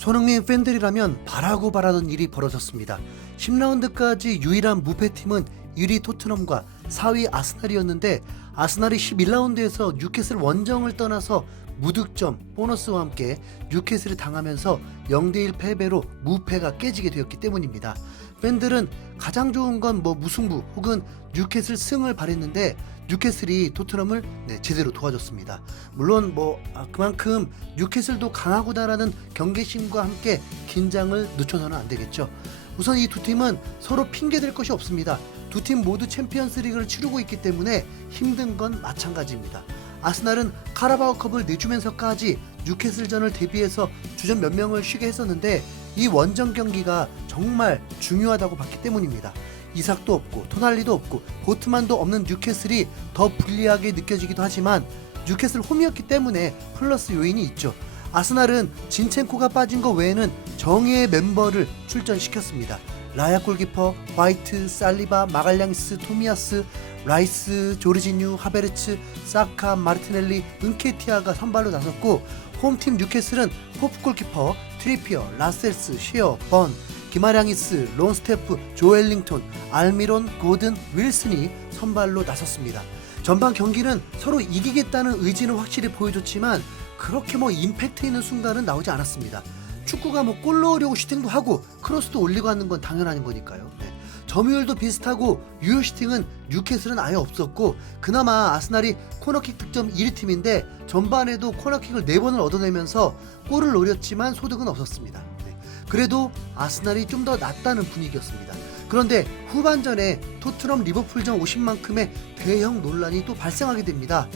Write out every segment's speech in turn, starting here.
손흥민 팬들이라면 바라고 바라던 일이 벌어졌습니다. 10라운드까지 유일한 무패팀은 1위 토트넘과 4위 아스날이었는데 아스날이 11라운드에서 뉴캐슬 원정을 떠나서 무득점 보너스와 함께 뉴캐슬을 당하면서 0대1 패배로 무패가 깨지게 되었기 때문입니다. 팬들은 가장 좋은 건 뭐 무승부 혹은 뉴캐슬 승을 바랬는데 뉴캐슬이 토트넘을 네, 제대로 도와줬습니다. 물론 뭐 아, 그만큼 뉴캐슬도 강하구나라는 경계심과 함께 긴장을 늦춰서는 안 되겠죠. 우선 이 두 팀은 서로 핑계 댈 것이 없습니다. 두 팀 모두 챔피언스 리그를 치르고 있기 때문에 힘든 건 마찬가지입니다. 아스날은 카라바오컵을 내주면서까지 뉴캐슬전을 대비해서 주전 몇 명을 쉬게 했었는데 이 원정 경기가 정말 중요하다고 봤기 때문입니다. 이삭도 없고 토날리도 없고 보트만도 없는 뉴캐슬이 더 불리하게 느껴지기도 하지만 뉴캐슬 홈이었기 때문에 플러스 요인이 있죠. 아스날은 진첸코가 빠진 것 외에는 정예의 멤버를 출전시켰습니다. 라야 골키퍼, 화이트, 살리바, 마갈량스, 토미아스, 라이스, 조르지뉴, 하베르츠, 사카, 마르티넬리, 은케티아가 선발로 나섰고 홈팀 뉴캐슬은 포프 골키퍼, 트리피어, 라셀스, 시어, 번, 기마량이스, 론스테프, 조엘링톤, 알미론, 고든, 윌슨이 선발로 나섰습니다. 전반 경기는 서로 이기겠다는 의지는 확실히 보여줬지만 그렇게 뭐 임팩트 있는 순간은 나오지 않았습니다. 축구가 뭐 골 넣으려고 슈팅도 하고 크로스도 올리고 하는 건 당연한 거니까요. 네. 점유율도 비슷하고 유효 슈팅은 뉴캐슬은 아예 없었고 그나마 아스날이 코너킥 득점 1위 팀인데 전반에도 코너킥을 4번을 얻어내면서 골을 노렸지만 소득은 없었습니다. 네. 그래도 아스날이 좀 더 낫다는 분위기였습니다. 그런데 후반전에 토트넘 리버풀전 50만큼의 대형 논란이 또 발생하게 됩니다.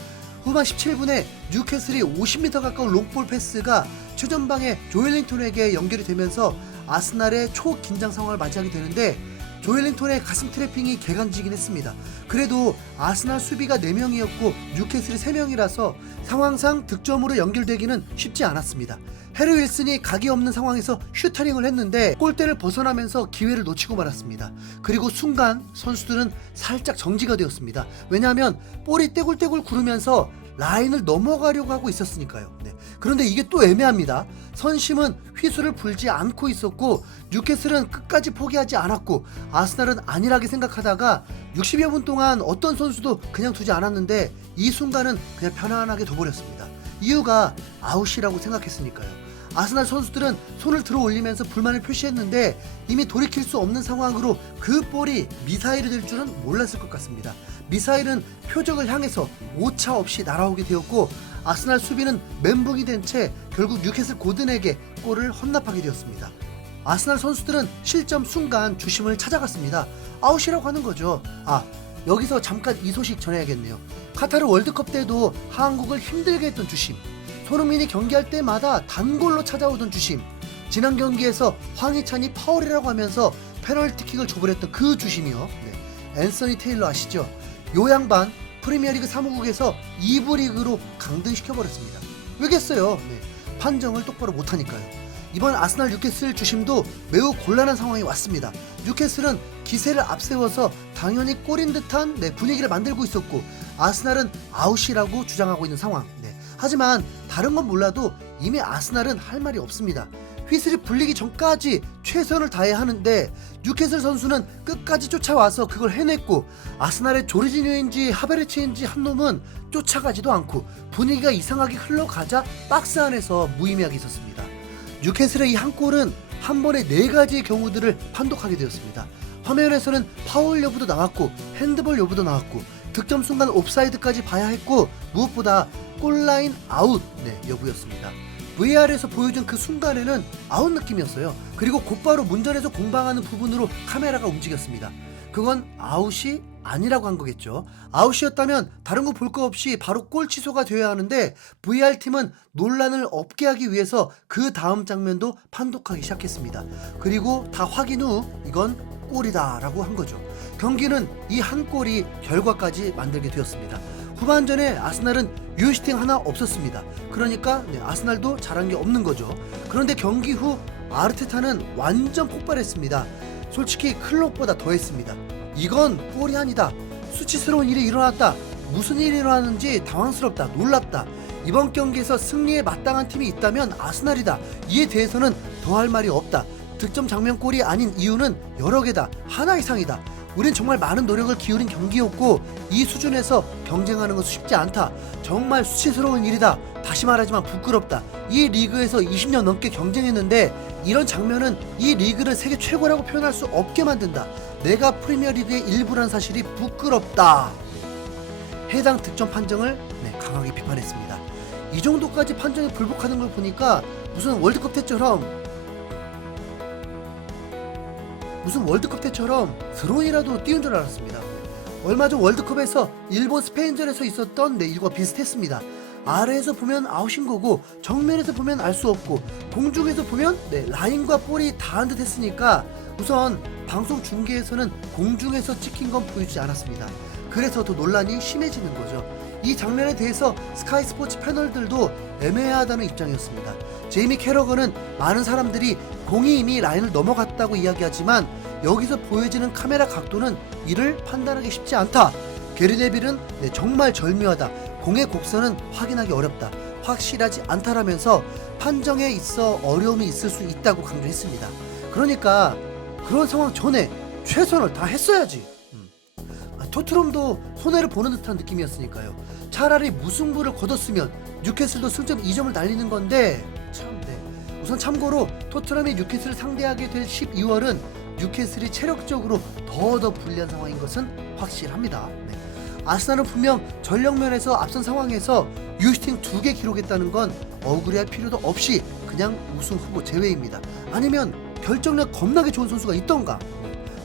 후반 17분에 뉴캐슬이 50m 가까운 롱볼 패스가 최전방의 조엘링톤에게 연결이 되면서 아스날의 초긴장 상황을 맞이하게 되는데 조엘링톤의 가슴 트래핑이 개간지긴 했습니다. 그래도 아스날 수비가 4명이었고 뉴캐슬이 3명이라서 상황상 득점으로 연결되기는 쉽지 않았습니다. 해리 윌슨이 각이 없는 상황에서 슈터링을 했는데 골대를 벗어나면서 기회를 놓치고 말았습니다. 그리고 순간 선수들은 살짝 정지가 되었습니다. 왜냐하면 볼이 떼굴떼굴 구르면서 라인을 넘어가려고 하고 있었으니까요. 네. 그런데 이게 또 애매합니다. 선심은 휘수를 불지 않고 있었고 뉴캐슬은 끝까지 포기하지 않았고 아스날은 안일하게 생각하다가 60여 분 동안 어떤 선수도 그냥 두지 않았는데 이 순간은 그냥 편안하게 둬버렸습니다. 이유가 아웃이라고 생각했으니까요. 아스날 선수들은 손을 들어 올리면서 불만을 표시했는데 이미 돌이킬 수 없는 상황으로 그 볼이 미사일이 될 줄은 몰랐을 것 같습니다. 미사일은 표적을 향해서 오차 없이 날아오게 되었고 아스날 수비는 멘붕이 된 채 결국 뉴캐슬 고든에게 골을 헌납하게 되었습니다. 아스날 선수들은 실점 순간 주심을 찾아갔습니다. 아웃이라고 하는 거죠. 아, 여기서 잠깐 이 소식 전해야겠네요. 카타르 월드컵 때도 한국을 힘들게 했던 주심. 손흥민이 경기할 때마다 단골로 찾아오던 주심. 지난 경기에서 황희찬이 파울이라고 하면서 페널티킥을 줘버렸던 그 주심이요. 네. 앤서니 테일러 아시죠? 요 양반 프리미어리그 사무국에서 2부 리그로 강등시켜버렸습니다. 왜겠어요? 네. 판정을 똑바로 못하니까요. 이번 아스날 뉴캐슬 주심도 매우 곤란한 상황이 왔습니다. 뉴캐슬은 기세를 앞세워서 당연히 골인 듯한 네, 분위기를 만들고 있었고 아스날은 아웃이라고 주장하고 있는 상황. 네. 하지만 다른 건 몰라도 이미 아스날은 할 말이 없습니다. 휘슬이 불리기 전까지 최선을 다해야 하는데 뉴캐슬 선수는 끝까지 쫓아와서 그걸 해냈고 아스날의 조르지뉴인지 하베르츠인지 한 놈은 쫓아가지도 않고 분위기가 이상하게 흘러가자 박스 안에서 무의미하게 있었습니다. 뉴캐슬의 이 한 골은 한 번에 네 가지의 경우들을 판독하게 되었습니다. 화면에서는 파울 여부도 나왔고 핸드볼 여부도 나왔고 득점 순간 옵사이드까지 봐야 했고 무엇보다 골라인 아웃 네, 여부였습니다. VR에서 보여준 그 순간에는 아웃 느낌이었어요. 그리고 곧바로 문전에서 공방하는 부분으로 카메라가 움직였습니다. 그건 아웃이 아니라고 한 거겠죠. 아웃이었다면 다른 거 볼 거 없이 바로 골 취소가 되어야 하는데 VR 팀은 논란을 없게 하기 위해서 그 다음 장면도 판독하기 시작했습니다. 그리고 다 확인 후 이건 골이다라고 한 거죠. 경기는 이 한 골이 결과까지 만들게 되었습니다. 후반전에 아스날은 유효슈팅 하나 없었습니다. 그러니까 네, 아스날도 잘한 게 없는 거죠. 그런데 경기 후 아르테타는 완전 폭발했습니다. 솔직히 클럽보다 더했습니다. 이건 골이 아니다. 수치스러운 일이 일어났다. 무슨 일이 일어났는지 당황스럽다. 놀랍다. 이번 경기에서 승리에 마땅한 팀이 있다면 아스날이다. 이에 대해서는 더할 말이 없다. 득점 장면 골이 아닌 이유는 여러 개다. 하나 이상이다. 우린 정말 많은 노력을 기울인 경기였고 이 수준에서 경쟁하는 것은 쉽지 않다. 정말 수치스러운 일이다. 다시 말하지만 부끄럽다. 이 리그에서 20년 넘게 경쟁했는데 이런 장면은 이 리그를 세계 최고라고 표현할 수 없게 만든다. 내가 프리미어리그의 일부란 사실이 부끄럽다. 해당 득점 판정을 네, 강하게 비판했습니다. 이 정도까지 판정에 불복하는 걸 보니까 무슨 월드컵 때처럼 무슨 월드컵 때처럼 드론이라도 띄운 줄 알았습니다. 얼마 전 월드컵에서 일본 스페인전에서 있었던 네, 일과 비슷했습니다. 아래에서 보면 아웃인 거고 정면에서 보면 알 수 없고 공중에서 보면 네, 라인과 볼이 닿은 듯 했으니까 우선 방송 중계에서는 공중에서 찍힌 건 보여주지 않았습니다. 그래서 더 논란이 심해지는 거죠. 이 장면에 대해서 스카이 스포츠 패널들도 애매하다는 입장이었습니다. 제이미 캐러건은 많은 사람들이 공이 이미 라인을 넘어갔다고 이야기하지만 여기서 보여지는 카메라 각도는 이를 판단하기 쉽지 않다. 게리 네빌은 네, 정말 절묘하다. 공의 곡선은 확인하기 어렵다. 확실하지 않다라면서 판정에 있어 어려움이 있을 수 있다고 강조했습니다. 그러니까 그런 상황 전에 최선을 다 했어야지. 토트넘도 손해를 보는 듯한 느낌이었으니까요. 차라리 무승부를 거뒀으면 뉴캐슬도 승점 2점을 날리는 건데 참 네. 우선 참고로 토트넘이 뉴캐슬을 상대하게 될 12월은 뉴캐슬이 체력적으로 더더 불리한 상황인 것은 확실합니다. 네. 아스날은 분명 전력면에서 앞선 상황에서 유슈팅 두 개 기록했다는 건 억울해할 필요도 없이 그냥 우승 후보 제외입니다. 아니면 결정력 겁나게 좋은 선수가 있던가.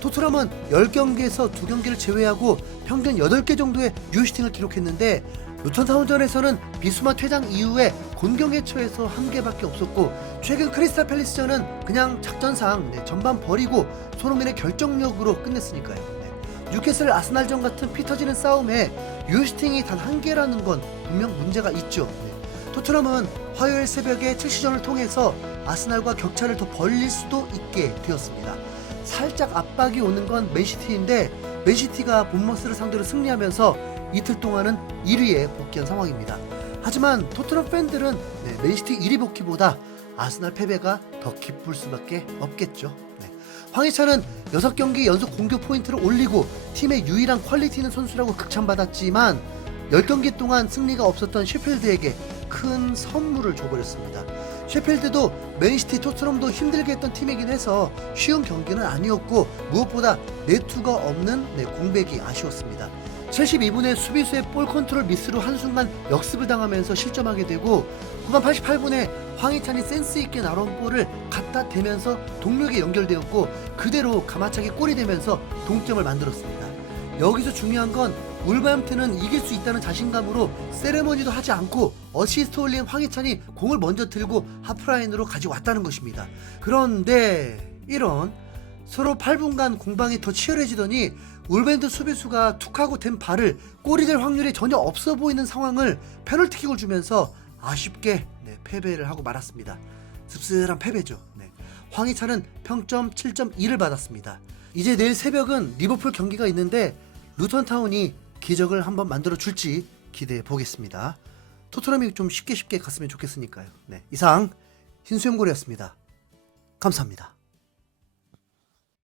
토트넘은 10경기에서 2경기를 제외하고 평균 8개 정도의 유슈팅을 기록했는데 루턴 타운전에서는 비수마 퇴장 이후에 곤경에 처해서 한 개밖에 없었고 최근 크리스탈 팰리스전은 그냥 작전상 네, 전반 버리고 손흥민의 결정력으로 끝냈으니까요. 네. 뉴캐슬 아스날전 같은 피 터지는 싸움에 유슈팅이 단 한 개라는 건 분명 문제가 있죠. 네. 토트넘은 화요일 새벽에 첼시전을 통해서 아스날과 격차를 더 벌릴 수도 있게 되었습니다. 살짝 압박이 오는 건 맨시티인데 맨시티가 본머스를 상대로 승리하면서 이틀 동안은 1위에 복귀한 상황입니다. 하지만 토트넘 팬들은 네, 맨시티 1위 복귀보다 아스날 패배가 더 기쁠 수밖에 없겠죠. 네. 황희찬은 6경기 연속 공격 포인트를 올리고 팀의 유일한 퀄리티 있는 선수라고 극찬받았지만 10경기 동안 승리가 없었던 셰필드에게 큰 선물을 줘버렸습니다. 셰필드도 맨시티 토트넘도 힘들게 했던 팀이긴 해서 쉬운 경기는 아니었고 무엇보다 내투가 없는 네, 공백이 아쉬웠습니다. 72분에 수비수의 볼 컨트롤 미스로 한순간 역습을 당하면서 실점하게 되고 후반 88분에 황희찬이 센스 있게 날아온 볼을 갖다 대면서 동력에 연결되었고 그대로 가마차기 골이 되면서 동점을 만들었습니다. 여기서 중요한 건 울버햄튼은 이길 수 있다는 자신감으로 세레머니도 하지 않고 어시스트 올린 황희찬이 공을 먼저 들고 하프라인으로 가져왔다는 것입니다. 그런데 이런 서로 8분간 공방이 더 치열해지더니 울밴드 수비수가 툭하고 된 발을 골이 될 확률이 전혀 없어 보이는 상황을 페널티킥을 주면서 아쉽게 네, 패배를 하고 말았습니다. 씁쓸한 패배죠. 네. 황희찬은 평점 7.2를 받았습니다. 이제 내일 새벽은 리버풀 경기가 있는데 루턴타운이 기적을 한번 만들어 줄지 기대해 보겠습니다. 토트넘이 좀 쉽게 쉽게 갔으면 좋겠으니까요. 네. 이상 흰수염고리였습니다. 감사합니다.